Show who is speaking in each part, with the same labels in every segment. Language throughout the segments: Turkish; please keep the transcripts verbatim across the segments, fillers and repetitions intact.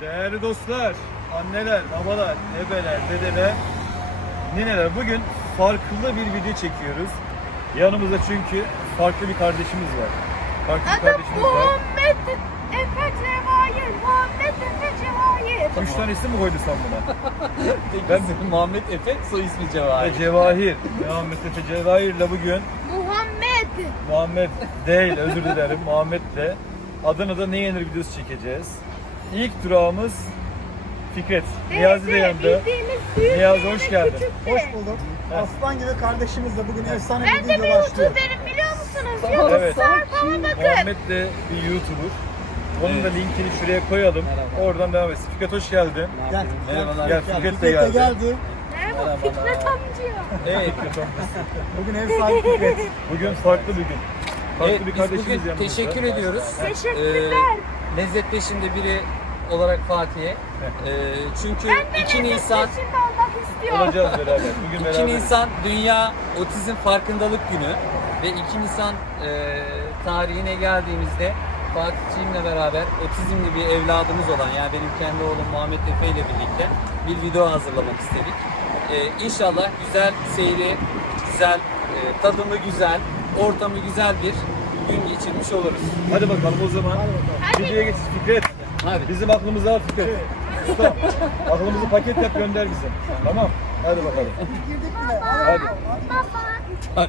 Speaker 1: Değerli dostlar, anneler, babalar, ebeler, dedeler, nineler, bugün farklı bir video çekiyoruz. Yanımızda çünkü farklı bir kardeşimiz var. Farklı bir
Speaker 2: Adım
Speaker 1: kardeşimiz var.
Speaker 2: Muhammed Efe Cevahir. Muhammed Efe Cevahir.
Speaker 1: Üç tane isim mi koydun sen buna?
Speaker 3: Ben Muhammed Efe, soy ismi Cevahir.
Speaker 1: Ve Cevahir. Muhammed Efe Cevahir'le bugün
Speaker 2: Muhammed.
Speaker 1: Muhammed değil, özür dilerim. Muhammed'le Adana'da ne yenir videosu çekeceğiz. İlk durağımız Fikret. Niyazi de yanında.
Speaker 2: Bildiğimiz büyük
Speaker 1: Niyazi,
Speaker 2: bir
Speaker 1: hoş geldin.
Speaker 2: küçük bir-
Speaker 4: Hoş bulduk. Aslan gibi kardeşimizle bugün efsane
Speaker 2: Ben
Speaker 4: bir
Speaker 2: de bir
Speaker 4: video başlıyor.
Speaker 2: YouTuber'im biliyor musunuz?
Speaker 1: Evet.
Speaker 2: YouTuber falan bakın.
Speaker 1: Muhammed de bir YouTuber. Onun da linkini şuraya koyalım.
Speaker 3: Merhaba.
Speaker 1: Oradan devam etsin. Fikret hoş geldin.
Speaker 4: Gel,
Speaker 3: Merhabalar.
Speaker 1: Gel,
Speaker 4: gel.
Speaker 1: Fikret de
Speaker 4: Fikret de
Speaker 1: geldi.
Speaker 4: geldi.
Speaker 2: Merhaba Fikret amca.
Speaker 3: Evet,
Speaker 4: Bugün ev sahibi Fikret.
Speaker 1: Bugün farklı bir gün. Farklı
Speaker 3: evet
Speaker 1: bir
Speaker 3: biz
Speaker 1: kardeşimiz
Speaker 3: bugün
Speaker 1: yanımızda.
Speaker 3: teşekkür ediyoruz.
Speaker 2: Teşekkürler.
Speaker 3: Ee, lezzet peşinde biri olarak Fatih'e. Ee, çünkü
Speaker 2: Ben de
Speaker 3: iki
Speaker 2: lezzet
Speaker 3: Nisan
Speaker 2: peşinde olmak istiyorum.
Speaker 1: Olacağız beraber. Bugün
Speaker 3: iki
Speaker 1: beraber.
Speaker 3: Nisan Dünya Otizm Farkındalık Günü ve iki Nisan e, tarihine geldiğimizde Fatih'ciğimle beraber otizmli bir evladımız olan, yani benim kendi oğlum Muhammed Efe ile birlikte bir video hazırlamak istedik. Ee, İnşallah güzel seyri, güzel, e, tadımı güzel, ortamı güzel bir gün geçirmiş oluruz.
Speaker 1: Hadi bakalım o zaman.
Speaker 2: Hadi.
Speaker 1: Videoya geç Fikret.
Speaker 3: Hadi.
Speaker 1: Bizim aklımızı al Fikret. Usta, aklımızı paket yap gönder bize. Tamam. Hadi bakalım.
Speaker 4: Girdik bile.
Speaker 1: Hadi.
Speaker 2: Baba.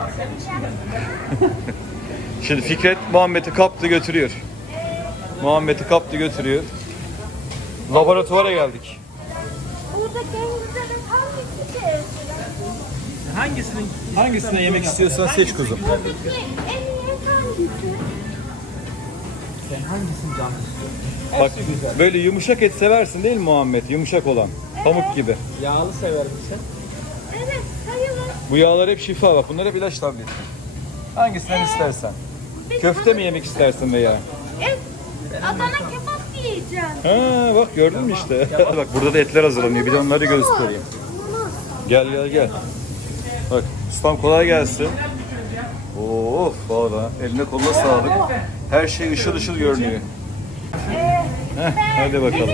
Speaker 1: Şimdi Fikret Muhammed'i kaptı götürüyor. Muhammed'i kaptı götürüyor. Laboratuvara geldik.
Speaker 2: Buradaki en güzeli hangisi?
Speaker 3: Hangisinin
Speaker 1: Hangisine yemek istiyorsan seç kuzum.
Speaker 2: Buradaki en iyi hangisi?
Speaker 3: Sen hangisini canlı istiyorsun?
Speaker 1: Bak böyle yumuşak et seversin değil mi Muhammed? Yumuşak olan. Pamuk gibi.
Speaker 3: Yağlı sever misin?
Speaker 2: Evet, sayılır.
Speaker 1: Bu yağlar hep şifa bak. Bunlar hep ilaç tableti. Hangisinden istersen.
Speaker 2: Biz
Speaker 1: Köfte mi yemek istersin veya?
Speaker 2: Et, Adana kebap yiyeceğim.
Speaker 1: Ha bak gördün mü işte. Bak burada da etler hazırlanıyor. Bir de onları göstereyim. Gel gel gel. Bak ustam kolay gelsin. Oo valla eline koluna sağlık. Her şey ışıl ışıl görünüyor. Heh, hadi bakalım.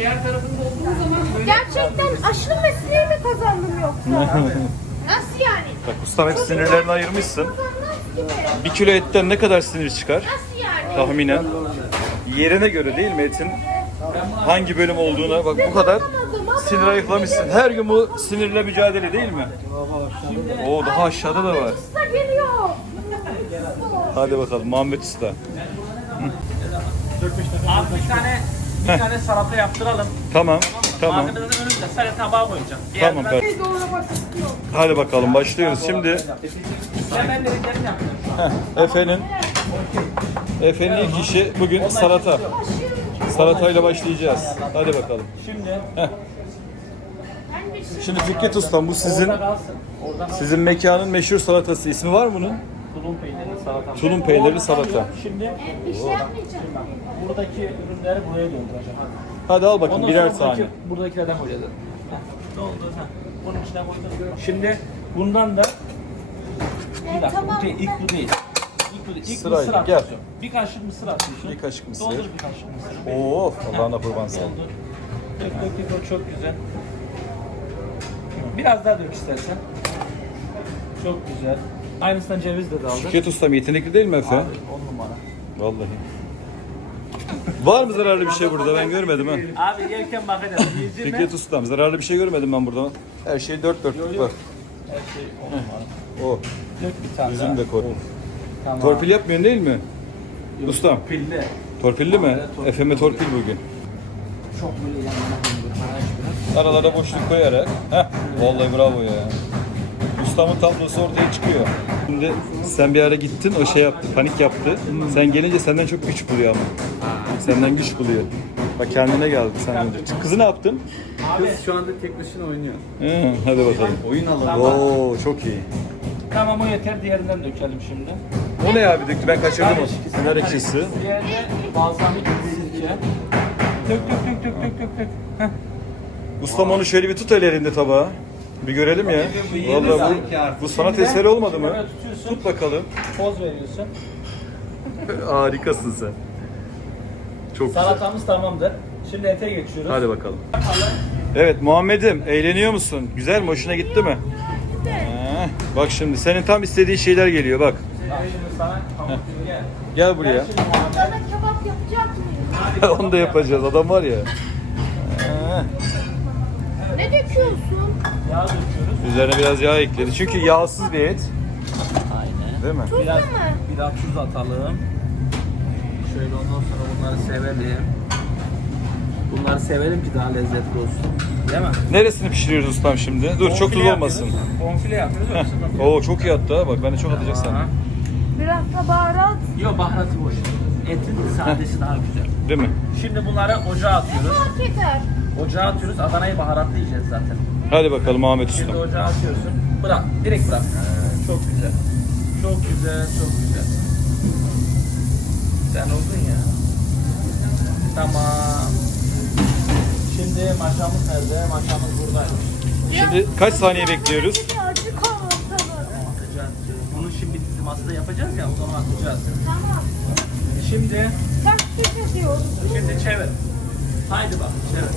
Speaker 2: Gerçekten aşırı mesleği mi kazandım yoksa? Nasıl yani?
Speaker 1: Bak ustam hep sinirlerini ayırmışsın.
Speaker 2: Kazanmaz gibi.
Speaker 1: Bir kilo etten ne kadar sinir çıkar?
Speaker 2: Nasıl yani?
Speaker 1: Tahminen. Yerine göre değil mi etin? Hangi bölüm olduğuna bak bu kadar sinir ayıklamışsın. Her gün bu sinirle mücadele değil mi? Oo daha aşağıda da var.
Speaker 2: Usta geliyor.
Speaker 1: Hadi bakalım Muhammed Usta.
Speaker 5: Abi bir tane bir tane salata yaptıralım.
Speaker 1: Tamam. Tamam.
Speaker 5: Malzemelerin önünde sadece tabağa koyacağım.
Speaker 1: Tamam kardeşim. Hadi bakalım başlıyoruz. Şimdi
Speaker 5: Ben de dediklerini yapıyorum.
Speaker 1: heh, Efe'nin Efe'nin ilk işi bugün salata. Salatayla başlayacağız. Hadi bakalım.
Speaker 5: Şimdi
Speaker 1: Şimdi Fikret Ustam bu sizin
Speaker 5: orada kalsın. Orada
Speaker 1: sizin mekanın meşhur salatası. İsmi var mı bunun?
Speaker 5: tulum peynirli salata.
Speaker 1: Tulum peynirli salata.
Speaker 5: Şimdi
Speaker 2: Bir şey yapmayacağım.
Speaker 5: buradaki ürünleri buraya dolduracağım. Hadi.
Speaker 1: Hadi al bakın
Speaker 5: Ondan
Speaker 1: birer
Speaker 5: sonra buradaki-
Speaker 1: tane.
Speaker 5: Buradakilerden koyacağız. Heh, Doldur. heh. Bunun içine koydum. Şimdi bundan da bir dakika.
Speaker 2: tamam.
Speaker 5: Bu değil, ilk bu değil. İlk bu değil. İlk
Speaker 1: Sırayla,
Speaker 5: mısır
Speaker 1: gel.
Speaker 5: atıyorsun. Bir kaşık mısır atıyorsun.
Speaker 1: Bir kaşık mısır.
Speaker 5: Doldur bir kaşık mısır.
Speaker 1: Oo Allah'ına kurban sana.
Speaker 5: Doldur. Dök dök dök o çok güzel. Biraz daha dök istersen. Çok güzel. Aynısından ceviz de aldık.
Speaker 1: Fikret Ustam yetenekli değil mi Efe?
Speaker 5: Abi on numara.
Speaker 1: Vallahi. Var mı zararlı bir şey burada? Ben görmedim ha.
Speaker 5: Abi yerken bakacağız. Yiyeceğim
Speaker 1: Fikret Ustam zararlı bir şey görmedim ben burada. Her şey dört dörtlük bak.
Speaker 5: Her şey on numara.
Speaker 1: O.
Speaker 5: Dök bir tane
Speaker 1: Üzüm
Speaker 5: daha.
Speaker 1: de koy.
Speaker 5: Tamam.
Speaker 1: Torpil yapmıyorsun değil mi?
Speaker 5: Yok,
Speaker 1: Ustam.
Speaker 5: Torpilli.
Speaker 1: Torpilli mi?
Speaker 5: Evet, torpil.
Speaker 1: Efe'me torpil bugün.
Speaker 5: Çok böyle yan yana koyuyorum. Bana hiç
Speaker 1: Aralara boşluk koyarak. Heh. Vallahi bravo ya. Ustamın tablosu ortaya çıkıyor. Şimdi sen bir ara gittin o şey yaptı, panik yaptı. Sen gelince senden çok güç buluyor ama. Senden güç buluyor. Bak kendine geldi sen önce. Kızı ne yaptın?
Speaker 3: Kız şu anda tek başına oynuyor.
Speaker 1: Hı, hadi bakalım.
Speaker 3: Oyun alanı.
Speaker 5: Tamam.
Speaker 1: Oo çok iyi.
Speaker 5: Tamam o yeter. Diğerinden dökelim şimdi.
Speaker 1: O ne abi döktü ben kaçırdım onu. Nar ekşisi.
Speaker 5: Diğerine balzamik sirke. Dök dök dök dök dök dök dök. Heh.
Speaker 1: Ustam onu şöyle bir tut el elinde tabağa. Bir görelim ya. Vallahi bu, bu sanat eseri olmadı mı?
Speaker 5: Böyle tutuyorsun.
Speaker 1: Tut bakalım.
Speaker 5: Poz veriyorsun.
Speaker 1: Harikasın sen. Çok güzel.
Speaker 5: Salatamız tamamdır. Şimdi ete geçiyoruz.
Speaker 1: Hadi bakalım. Evet Muhammed'im eğleniyor musun? Güzel mi? Hoşuna gitti mi? Ee, bak şimdi senin tam istediğin şeyler geliyor bak.
Speaker 5: Bak şimdi sana tavuk gel.
Speaker 1: Gel buraya.
Speaker 5: Gel şimdi Muhammed.
Speaker 2: Sana kebap yapacak mıyım?
Speaker 1: Onu da yapacağız. Adam var ya. Ee,
Speaker 2: Ne döküyorsun?
Speaker 5: Yağ döküyoruz.
Speaker 1: üzerine biraz yağ ekledi. Çünkü yağsız bir et.
Speaker 5: Aynen.
Speaker 1: Değil mi?
Speaker 5: Biraz,
Speaker 2: mı?
Speaker 5: biraz tuz atalım. Şöyle ondan sonra bunları sevelim. Bunları sevelim ki daha lezzetli olsun. Değil mi?
Speaker 1: Neresini pişiriyoruz ustam şimdi? Dur çok
Speaker 5: Bonfile
Speaker 1: tuz olmasın.
Speaker 5: yapıyoruz. Bonfile yapıyoruz.
Speaker 1: Heh.
Speaker 5: Heh. Sıkıntı yok.
Speaker 1: Oo çok iyi hatta. Bak ben de çok atacak sandım.
Speaker 2: Biraz da baharat.
Speaker 5: Yok baharatı boş. Etin sadesi daha güzel.
Speaker 1: Değil mi?
Speaker 5: Şimdi bunları ocağa atıyoruz.
Speaker 2: Fark eder.
Speaker 5: Ocağa atıyoruz. Adana'yı baharatlı yiyeceğiz zaten.
Speaker 1: Hadi bakalım Ahmet
Speaker 5: Şimdi
Speaker 1: ustam.
Speaker 5: ocağa atıyorsun. Bırak. Direkt bırak. Ee, çok güzel. Çok güzel. Çok güzel. Sen oldun ya. Tamam. Şimdi maşamız nerede? Maşamız buradaymış.
Speaker 1: Şimdi kaç saniye bekliyoruz?
Speaker 2: Bir acı kavurtalım.
Speaker 5: Atacağız. Bunu şimdi bizim masada yapacağız ya. O zaman atacağız.
Speaker 2: Tamam.
Speaker 5: Şimdi
Speaker 2: Kaç kişi ediyoruz?
Speaker 5: Şimdi çevir. Haydi bak çevir.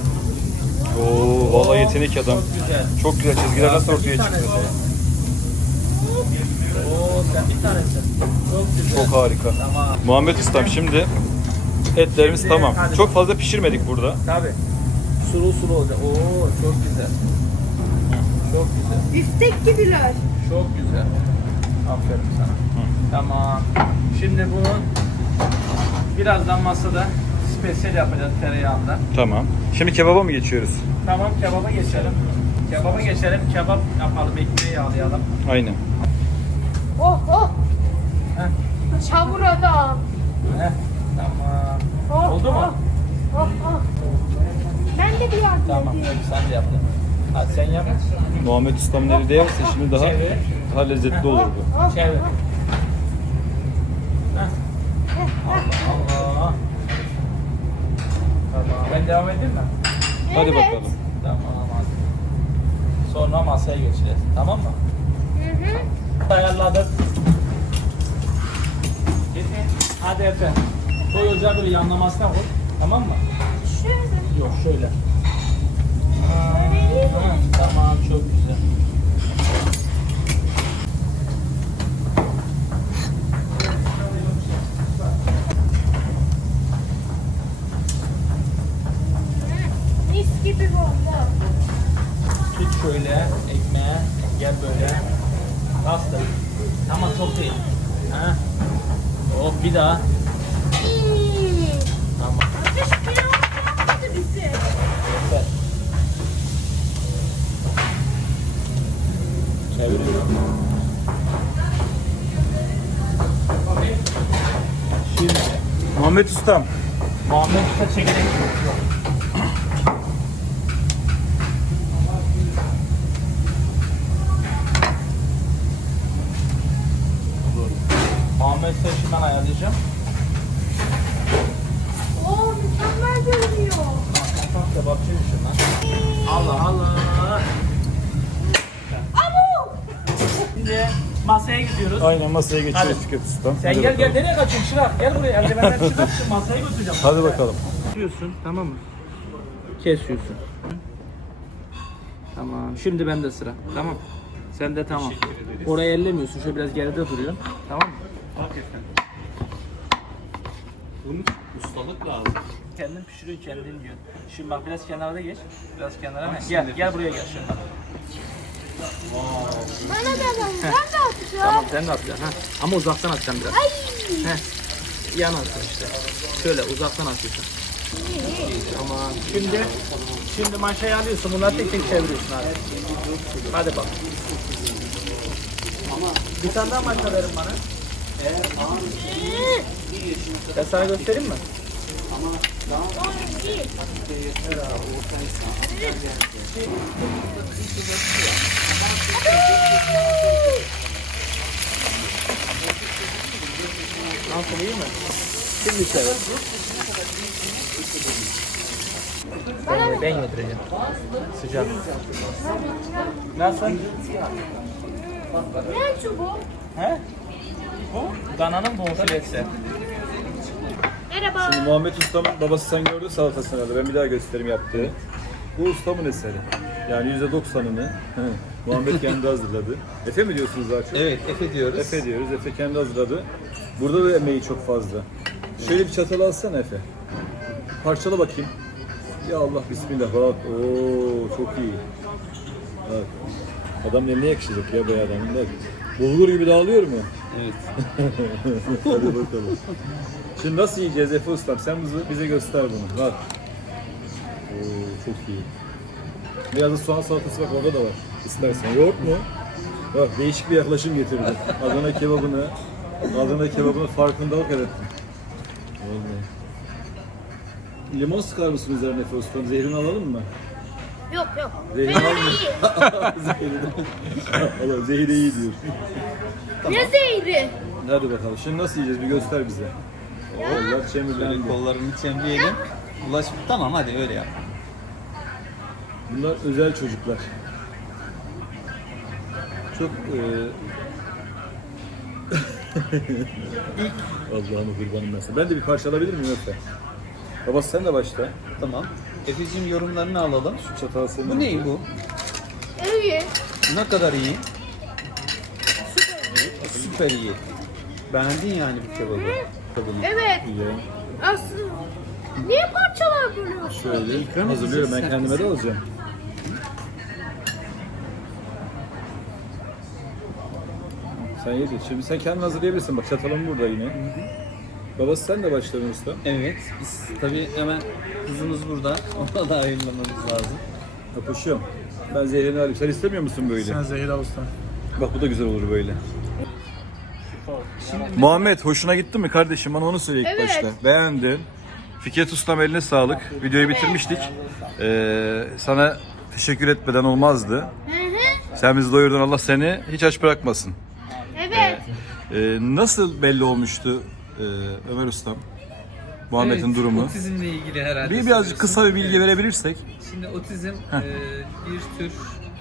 Speaker 1: Oo vallahi yetenek adam.
Speaker 5: Çok güzel.
Speaker 1: Çok güzel çizgiler nasıl ortaya
Speaker 5: Bir
Speaker 1: çıktı?
Speaker 5: tanesi. Oo sen bir tanesin. Çok güzel.
Speaker 1: Çok harika.
Speaker 5: Tamam.
Speaker 1: Muhammed ustam şimdi etlerimiz
Speaker 5: Şimdi
Speaker 1: tamam.
Speaker 5: hadi.
Speaker 1: Çok fazla pişirmedik burada.
Speaker 5: Tabii. Sulu sulu olacak. Oo çok güzel. Çok güzel.
Speaker 2: Biftek gibiler.
Speaker 5: Çok güzel. Aferin sana. Tamam. Şimdi bunu birazdan masada spesiyel yapacağız tereyağında.
Speaker 1: Tamam. Şimdi kebaba mı geçiyoruz?
Speaker 5: Tamam kebaba geçelim. Kebaba geçelim. Kebap yapalım. Ekmeği yağlayalım.
Speaker 1: Aynen.
Speaker 2: Oh oh.
Speaker 5: Heh.
Speaker 2: Çamur adam.
Speaker 5: Heh. Tamam.
Speaker 2: Oh,
Speaker 5: Oldu mu?
Speaker 2: Oh, oh, oh. Ben de bir yardım
Speaker 5: Tamam.
Speaker 2: edeyim.
Speaker 5: Sen de yaptın. Hadi sen yap.
Speaker 1: Muhammed ustamın eli değerse şimdi daha
Speaker 5: Çevir.
Speaker 1: daha lezzetli olur bu.
Speaker 2: Oh,
Speaker 5: Çevir.
Speaker 2: oh.
Speaker 5: Heh. Allah Allah. Tamam. Ben devam edeyim mi?
Speaker 1: Hadi
Speaker 2: Evet.
Speaker 1: bakalım.
Speaker 5: Tamam hadi. Sonra masaya geçeceğiz. Tamam mı?
Speaker 2: Hı hı.
Speaker 5: Ayarladık. Efe. Hadi Efe. Koy ocağı böyle yanlamasına koy. Tamam mı?
Speaker 2: Şöyle.
Speaker 5: Yok şöyle.
Speaker 2: Böyle iyi mi?
Speaker 5: Ha, tamam çok güzel.
Speaker 2: Mis gibi valla.
Speaker 5: Tut şöyle ekmeğe. Gel böyle. Bastır. Tamam çok değil. Ha. Hop bir daha.
Speaker 2: Hmm.
Speaker 5: Tamam.
Speaker 2: Ateş pilav yapmadı bizi.
Speaker 5: Süper. Çeviriyorum. Şimdi
Speaker 1: Muhammed ustam.
Speaker 5: Muhammed Usta çekerek yok. Muhammed Usta şimdi ben ayarlayacağım.
Speaker 2: Oo mükemmel görünüyor.
Speaker 5: Bak kebapçıymışım lan. Allah Allah.
Speaker 2: Abu!
Speaker 5: Şimdi masaya gidiyoruz.
Speaker 1: Aynen masaya geçiyoruz
Speaker 5: Hadi.
Speaker 1: Fikret ustam.
Speaker 5: Sen
Speaker 1: Hadi
Speaker 5: gel
Speaker 1: bakalım.
Speaker 5: gel nereye kaçıyorsun Şırak? Gel buraya eldivenden çıkar masaya götüreceğim.
Speaker 1: Hadi bakalım.
Speaker 5: Kesiyorsun tamam mı? Kesiyorsun. Tamam. Şimdi bende sıra. Tamam. Sen de tamam. Orayı ellemiyorsun. Şöyle biraz geride duruyorsun. Tamam mı?
Speaker 3: Bunun ustalık lazım.
Speaker 5: Kendin pişiriyorsun, kendin yiyorsun. Şimdi bak biraz kenarda geç. Biraz kenara. Gel, gel buraya gel şimdi.
Speaker 2: Bana da ben. Ben de atacağım.
Speaker 5: Tamam sen de atacaksın. Ha. Ama uzaktan atacaksın biraz.
Speaker 2: Ay.
Speaker 5: Heh. Yan atın işte. Şöyle uzaktan atıyorsun. Tamam. Şimdi şimdi maşayı alıyorsun. Bunları tek tek çeviriyorsun hadi. Hadi bak. Bir tane daha maşa verin bana. Ben sana göstereyim mi? Nasıl iyi mi? Şimdi çevir. Ben, ben yedireceğim. Sıcak. Nasıl?
Speaker 2: Ne çubuğu?
Speaker 5: He? Bu dananın bonfilesi.
Speaker 2: E Merhaba.
Speaker 1: Şimdi Muhammed Usta'nın babası sen gördün salatasını da ben bir daha göstereyim yaptığı. Bu ustamın eseri. Yani yüzde doksanını Muhammed kendi hazırladı. Efe mi diyorsunuz daha çok?
Speaker 3: Evet, Efe diyoruz.
Speaker 1: Efe diyoruz. Efe kendi hazırladı. Burada da emeği çok fazla. Şöyle bir çatal alsana Efe. Parçala bakayım. Ya Allah bismillah bak. Oo çok iyi. Bak. Adam eline yakışacak ya bayağı adamın. Bak. Bulgur gibi dağılıyor mu?
Speaker 3: Evet.
Speaker 1: Hadi bakalım. Şimdi nasıl yiyeceğiz Efe Ustam? Sen bize, bize göster bunu. Bak. Oo çok iyi. Biraz da soğan salatası bak orada da var. İstersen. Yoğurt mu? Bak değişik bir yaklaşım getirdim. Adana kebabını, Adana kebabını farkındalık yarattim. Vallahi. Limon sıkar mısın üzerine Efe Ustam? Zehrini alalım mı?
Speaker 2: Yok yok.
Speaker 1: Zehrini almıyor. Zehrini. Allah zehri iyi diyor.
Speaker 2: Ne zehri?
Speaker 1: Hadi bakalım. Şimdi nasıl yiyeceğiz? Bir göster bize. Allah
Speaker 3: Şöyle
Speaker 1: çemirlendi.
Speaker 3: kollarını çemleyelim. Ulaş, tamam hadi öyle yap.
Speaker 1: Bunlar özel çocuklar. Çok e... Allah'ım kurbanım mesela. Ben de bir parça alabilir miyim Efe? Babası sen de başla.
Speaker 3: Tamam. Efe'cim yorumlarını alalım.
Speaker 1: Şu çatal senin.
Speaker 3: Bu ne bu?
Speaker 2: İyi.
Speaker 3: Ne kadar iyi? Süper iyi. Beğendin yani bu kebabı. Kebabını.
Speaker 2: Evet.
Speaker 1: İyi.
Speaker 2: Aslında niye parçalar bölüyorsun?
Speaker 1: Şöyle hazırlıyorum. Ben kendime de alacağım. Sen yedin. Şimdi sen kendin hazırlayabilirsin. Bak çatalım burada yine. Babası sen de başladın usta.
Speaker 3: Evet. Biz tabii hemen kızımız burada. Ona da ayırmamız lazım.
Speaker 1: Yapışıyorum. Ben zehrini alayım. Sen istemiyor musun böyle?
Speaker 4: Sen Zehra Usta.
Speaker 1: Bak bu da güzel olur böyle. Muhammed hoşuna gitti mi kardeşim? Bana onu söyle ilk
Speaker 2: Evet.
Speaker 1: başta. Beğendin. Fikret Ustam eline sağlık. Videoyu bitirmiştik. Ee, sana teşekkür etmeden olmazdı.
Speaker 2: Hı hı.
Speaker 1: Sen bizi doyurdun. Allah seni hiç aç bırakmasın.
Speaker 2: Evet.
Speaker 1: Ee, nasıl belli olmuştu e, Ömer Ustam? Muhammed'in
Speaker 3: Evet,
Speaker 1: durumu.
Speaker 3: Otizmle ilgili herhalde.
Speaker 1: Bir birazcık
Speaker 3: soruyorsun.
Speaker 1: kısa bir bilgi
Speaker 3: Evet.
Speaker 1: verebilirsek.
Speaker 3: Şimdi otizm e, bir tür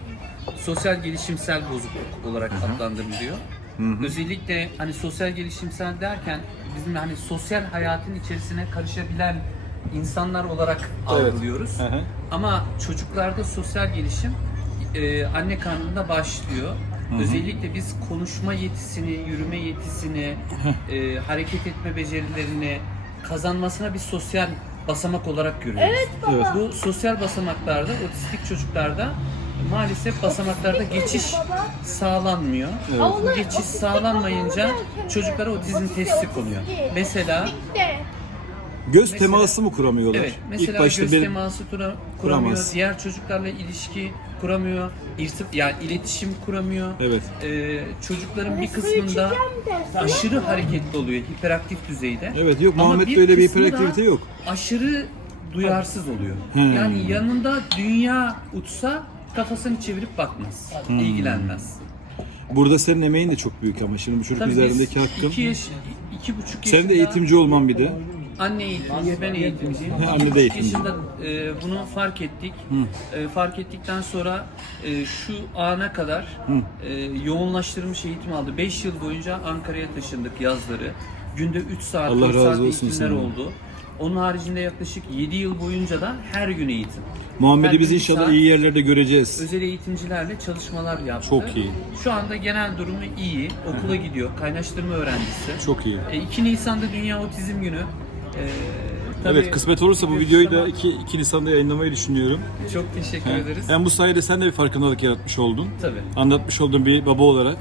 Speaker 3: sosyal gelişimsel bozukluk olarak adlandırılıyor. Özellikle hani sosyal gelişimsel derken bizim hani sosyal hayatın içerisine karışabilen insanlar olarak algılıyoruz.
Speaker 1: Hı hı.
Speaker 3: Ama çocuklarda sosyal gelişim e, anne karnında başlıyor. Özellikle biz konuşma yetisini, yürüme yetisini, e, hareket etme becerilerini kazanmasına bir sosyal basamak olarak görüyoruz.
Speaker 2: Evet baba.
Speaker 1: Evet.
Speaker 3: Bu sosyal basamaklarda, otistik çocuklarda maalesef basamaklarda geçiş
Speaker 2: baba.
Speaker 3: sağlanmıyor.
Speaker 1: Evet.
Speaker 3: Bu geçiş sağlanmayınca çocuklara otizm teşhisi konuyor. Mesela
Speaker 2: Bitti.
Speaker 1: Göz
Speaker 3: Mesela-
Speaker 1: teması mı kuramıyorlar?
Speaker 3: evet, mesela
Speaker 1: İlk başta
Speaker 3: göz
Speaker 1: benim
Speaker 3: teması tura- kuramıyor,
Speaker 1: Kuramaz.
Speaker 3: diğer çocuklarla ilişki kuramıyor, irtip yani iletişim kuramıyor.
Speaker 1: Evet.
Speaker 3: Ee, çocukların bir
Speaker 2: Suyu
Speaker 3: kısmında
Speaker 2: içeceğim dersin.
Speaker 3: aşırı hareketli oluyor, hiperaktif düzeyde.
Speaker 1: Evet yok
Speaker 3: Ama
Speaker 1: Muhammed'de öyle bir
Speaker 3: kısmı da
Speaker 1: hiperaktivite yok.
Speaker 3: Aşırı duyarsız oluyor.
Speaker 1: Hmm.
Speaker 3: Yani yanında dünya uçsa kafasını çevirip bakmaz,
Speaker 1: Hmm.
Speaker 3: ilgilenmez.
Speaker 1: Burada senin emeğin de çok büyük ama şimdi bu çocuk
Speaker 3: Tabii biz
Speaker 1: üzerindeki hakkın.
Speaker 3: iki yaş, iki buçuk yaşında...
Speaker 1: Sen de eğitimci olman bir de.
Speaker 3: Anne eğitimci, ben eğitimciyim.
Speaker 1: Ha, anne de
Speaker 3: İki buçuk
Speaker 1: eğitimci.
Speaker 3: yaşında e, bunu fark ettik. E, fark ettikten sonra e, şu ana kadar e, yoğunlaştırılmış eğitim aldı. beş yıl boyunca Ankara'ya taşındık yazları. Günde üç saat,
Speaker 1: Allah
Speaker 3: dört
Speaker 1: razı
Speaker 3: saat
Speaker 1: olsun
Speaker 3: eğitimler
Speaker 1: sana.
Speaker 3: oldu. Onun haricinde yaklaşık yedi yıl boyunca da her gün eğitim. Her
Speaker 1: Muhammed'i biz
Speaker 3: gün bir
Speaker 1: inşallah
Speaker 3: saat
Speaker 1: iyi yerlerde göreceğiz.
Speaker 3: özel eğitimcilerle çalışmalar yaptı.
Speaker 1: Çok iyi.
Speaker 3: Şu anda genel durumu iyi. Okula gidiyor. Kaynaştırma öğrencisi.
Speaker 1: Çok iyi.
Speaker 3: E, iki Nisan'da Dünya Otizm Günü. E, tabii-
Speaker 1: Evet kısmet olursa bu videoyu da iki Nisan'da yayınlamayı düşünüyorum.
Speaker 3: Çok teşekkür ederiz.
Speaker 1: Hem bu sayede sen de bir farkındalık yaratmış oldun.
Speaker 3: Tabii.
Speaker 1: Anlatmış olduğun bir baba olarak.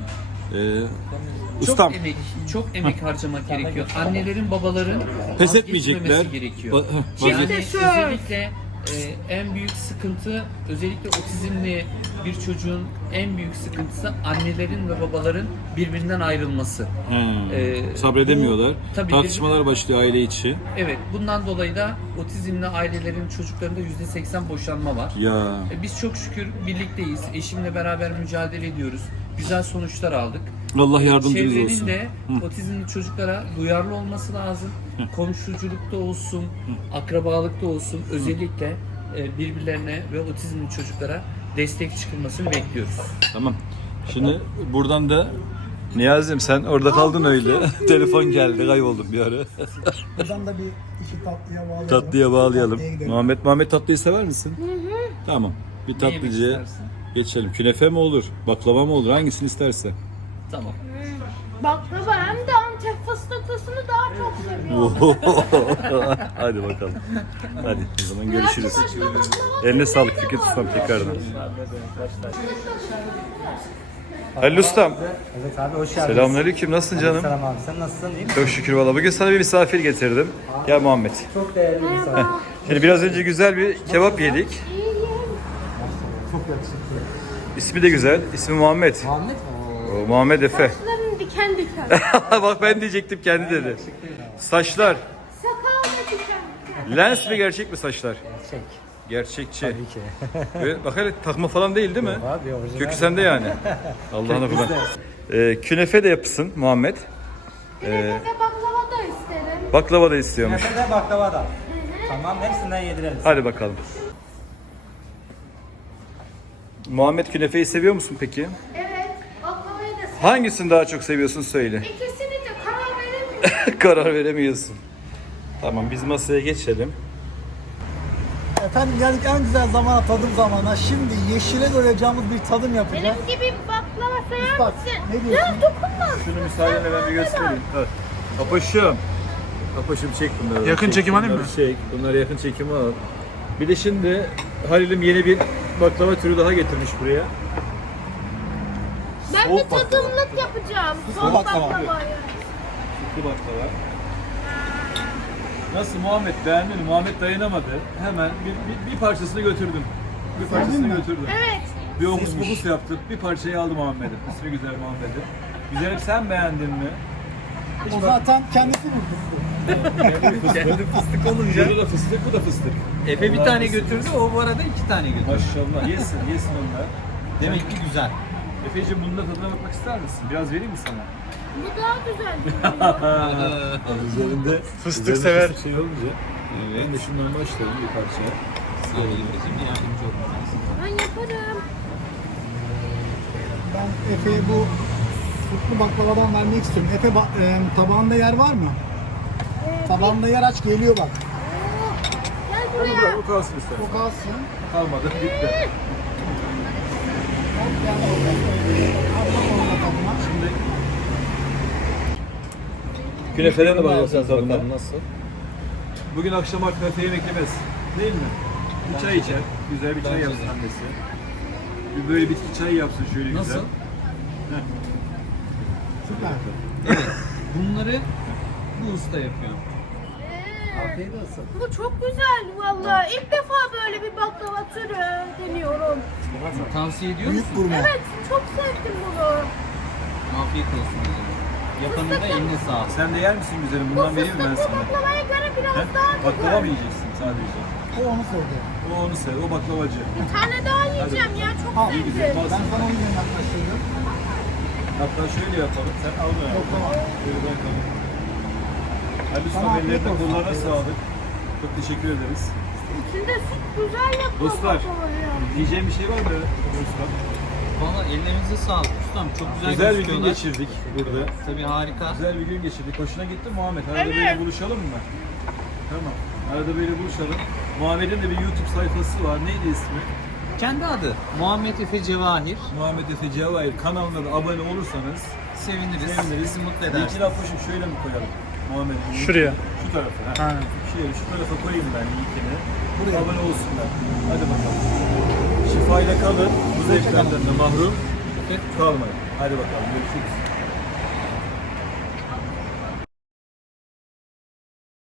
Speaker 1: Ee, ustam
Speaker 3: Çok emek, çok emek harcamak gerekiyor. Annelerin, babaların
Speaker 1: pes
Speaker 3: vazgeçmemesi
Speaker 1: etmeyecekler.
Speaker 3: gerekiyor.
Speaker 1: Va- heh,
Speaker 3: Yani
Speaker 1: vazgeç-
Speaker 2: İşte şu-
Speaker 3: özellikle e, en büyük sıkıntı, özellikle otizmli bir çocuğun en büyük sıkıntısı annelerin ve babaların birbirinden ayrılması.
Speaker 1: He,
Speaker 3: Ee,
Speaker 1: sabredemiyorlar.
Speaker 3: bu- tabii
Speaker 1: Tartışmalar başlıyor aile içi.
Speaker 3: Evet, bundan dolayı da otizmli ailelerin çocuklarında yüzde seksen boşanma var.
Speaker 1: Ya
Speaker 3: E, Biz çok şükür birlikteyiz. Eşimle beraber mücadele ediyoruz. Güzel sonuçlar aldık.
Speaker 1: Allah yardımcınız
Speaker 3: Çevrenin
Speaker 1: olsun.
Speaker 3: de otizmli çocuklara duyarlı olması lazım. Komşuculukta olsun, akrabalıkta olsun. Özellikle e, birbirlerine ve otizmli çocuklara destek çıkılmasını bekliyoruz.
Speaker 1: Tamam. Şimdi buradan da Niyazi'm sen orada kaldın öyle. Telefon geldi, kayboldum bir ara.
Speaker 4: Buradan da bir işi tatlıya bağlayalım.
Speaker 1: Tatlıya bağlayalım.
Speaker 4: Tatlıya gidelim.
Speaker 1: Muhammed, Muhammed tatlıyı sever misin? Hı hı. Tamam. Bir
Speaker 3: Ne yemek
Speaker 1: tatlıcıya
Speaker 3: istersin?
Speaker 1: geçelim. Künefe mi olur, baklava mı olur, hangisini isterse.
Speaker 3: Tamam.
Speaker 2: Baklava hem de Antep fıstıklısını daha çok seviyorum.
Speaker 1: Hadi bakalım. Hadi o zaman görüşürüz. Eline sağlık Fikret Ustam tekrardan. Halil Ustam.
Speaker 4: Evet abi hoş geldin.
Speaker 1: Selamünaleyküm. Nasılsın canım?
Speaker 4: Selam abi sen nasılsın iyi misin?
Speaker 1: Çok şükür valla. Bugün sana bir misafir getirdim. Gel Muhammed.
Speaker 4: Çok değerli bir insan.
Speaker 1: Şimdi biraz önce güzel bir kebap yedik.
Speaker 4: Çok yakışıklı.
Speaker 1: İsmi de güzel. İsmi Muhammed.
Speaker 4: Muhammed mi?
Speaker 1: O, Muhammed Efe.
Speaker 2: Saçlarım diken diken.
Speaker 1: Bak ben diyecektim kendi dedi. Saçlar.
Speaker 2: Sakal da diken diken.
Speaker 1: Lens mi gerçek mi saçlar?
Speaker 4: Çek.
Speaker 1: Gerçekçi.
Speaker 4: Tabii ki.
Speaker 1: Ve bak hele takma falan değil değil mi?
Speaker 4: Abi orijinal.
Speaker 1: Kökü sende yani. Allah'ına kurban. Ee, künefe de yapsın Muhammed.
Speaker 2: Bir de baklava da isterim.
Speaker 1: Baklava da istiyormuş.
Speaker 4: Künefe de baklava da. Tamam hepsinden yedirelim.
Speaker 1: Hadi bakalım. Muhammed künefeyi seviyor musun peki?
Speaker 2: Evet. Baklavayı da seviyorum.
Speaker 1: Hangisini daha çok seviyorsun söyle.
Speaker 2: İkisini de karar veremiyorum.
Speaker 1: Karar veremiyorsun. Tamam biz masaya geçelim.
Speaker 4: Efendim geldik en güzel zamana tadım zamana. Şimdi yeşile doyacağımız bir tadım yapacağız.
Speaker 2: Benim gibi baklava sever
Speaker 4: Bak,
Speaker 2: misin?
Speaker 4: ne diyorsun?
Speaker 2: Ya dokunma.
Speaker 1: Şunu müsaadenle ben bir göstereyim. Evet. Apaşım. Apaşım çek bunları.
Speaker 5: Yakın
Speaker 1: Çek,
Speaker 5: çekim alayım
Speaker 1: bunları
Speaker 5: mı?
Speaker 1: Çek. Bunları yakın çekimi al. Bir de şimdi Halil'im yeni bir baklava türü daha getirmiş buraya.
Speaker 2: Ben
Speaker 1: Soğuk
Speaker 2: bir
Speaker 1: baklava.
Speaker 2: tadımlık yapacağım. Soğuk
Speaker 4: baklava.
Speaker 2: baklavayı.
Speaker 1: Sütlü baklava. Nasıl Muhammed beğendin mi? Muhammed dayanamadı. Hemen bir, bir, bir parçasını götürdüm. Bir parçasını götürdüm.
Speaker 2: Evet.
Speaker 1: Bir okus pokus yaptık. Bir parçayı aldım Muhammed'im. İsmi güzel Muhammed'im. Güzelim sen beğendin mi?
Speaker 4: O zaten kendisi vurdu.
Speaker 1: Kendi fıstık olunca. Bu da fıstık, bu da fıstık.
Speaker 3: Efe bir
Speaker 1: Onlar
Speaker 3: tane
Speaker 1: fıstık.
Speaker 3: götürdü, o bu arada iki tane götürdü.
Speaker 1: Maşallah. Yesin, yesin onlar.
Speaker 3: Demek ki güzel.
Speaker 1: Efe'cim bunun da tadına bakmak ister misin? Biraz vereyim mi sana?
Speaker 2: Bu daha güzel duruyor.
Speaker 1: Üzerinde
Speaker 5: Fıstık sever.
Speaker 1: Fıstık şey olunca. Evet. Ben de şundan başlayalım bir parçaya.
Speaker 3: Sağ olun bizim yardımcı olmanız.
Speaker 2: Ben yaparım.
Speaker 4: Ben Efe'ye bu sütlü baklavadan vermek istiyorum. Efe ba- e, tabağında yer var mı? Tabağında yer aç geliyor bak.
Speaker 2: Gel
Speaker 1: Bunu
Speaker 2: buraya.
Speaker 1: bırak, bu kalsın istersen.
Speaker 4: O kalsın.
Speaker 1: Kalmadı, bitti. Şimdi künefeden de bakacağız tadına.
Speaker 3: Nasıl?
Speaker 1: Bugün akşam künefe yemek yemez. Değil mi? Bir çay içer. Güzel bir çay
Speaker 3: Bence
Speaker 1: yapsın
Speaker 3: de.
Speaker 1: annesi. Bir böyle bitki çayı yapsın şöyle güzel.
Speaker 3: Nasıl?
Speaker 1: Heh.
Speaker 4: Süper.
Speaker 3: Evet. Bunları bu usta yapıyor.
Speaker 4: Afiyet olsun.
Speaker 2: Bu çok güzel vallahi. İlk defa böyle bir baklava türü deniyorum.
Speaker 3: Tavsiye ediyor
Speaker 4: Büyük
Speaker 3: musun?
Speaker 4: gurme.
Speaker 2: Evet, çok sevdim bunu.
Speaker 3: Afiyet olsun. o zaman. Yapanın da eline sağlık.
Speaker 1: Sen de yer misin güzelim?
Speaker 2: Bu
Speaker 1: Bundan vereyim mi ben
Speaker 2: fıstıklı
Speaker 1: sana?
Speaker 2: baklavaya göre biraz
Speaker 1: Heh,
Speaker 2: daha güzel.
Speaker 1: Baklava mı yiyeceksin sadece?
Speaker 4: O onu sordu.
Speaker 1: O onu sev, o baklavacı.
Speaker 2: Bir tane daha yiyeceğim ya, çok
Speaker 4: Al, iyi
Speaker 1: güzel.
Speaker 2: sevdim.
Speaker 4: Ben sana onun yanına yaklaştırdım.
Speaker 1: Hatta şöyle yapalım, sen al bunu.
Speaker 4: Yok, tamam.
Speaker 1: Şöyle bırakalım. Ali Usta
Speaker 4: Tamam,
Speaker 1: ellerine
Speaker 4: afiyet olsun,
Speaker 1: kollarına
Speaker 4: afiyet
Speaker 1: sağlık. Çok teşekkür ederiz.
Speaker 2: İçinde süt güzel yapıyor
Speaker 1: Dostlar,
Speaker 2: baklavayı.
Speaker 1: diyeceğim bir şey var mı Usta?
Speaker 3: Valla ellerinize sağlık ustam. Çok güzel,
Speaker 1: Güzel bir gün
Speaker 3: gözüküyorlar.
Speaker 1: geçirdik burada.
Speaker 3: Tabii harika.
Speaker 1: Güzel bir gün geçirdik. Hoşuna gitti mi Muhammed? Arada
Speaker 2: Evet.
Speaker 1: böyle buluşalım mı? Tamam. Arada böyle buluşalım. Muhammed'in de bir YouTube sayfası var. Neydi ismi?
Speaker 3: Kendi adı Muhammed Efe Cevahir.
Speaker 1: Muhammed Efe Cevahir kanalına da abone olursanız
Speaker 3: Seviniriz.
Speaker 1: seviniriz.
Speaker 3: Bizi mutlu
Speaker 1: Linkini
Speaker 3: edersiniz.
Speaker 1: atmışım şöyle mi koyalım? Muhammed'in.
Speaker 5: Şuraya.
Speaker 1: Şu tarafa. Ha.
Speaker 5: Ha.
Speaker 1: Şöyle şu tarafa koyayım ben linkini.
Speaker 4: Buraya.
Speaker 1: Abone olsunlar. Hadi bakalım. Şifayla kalın. Bu zevklerden de mahrum kalmayın. Hadi bakalım. Görüşürüz.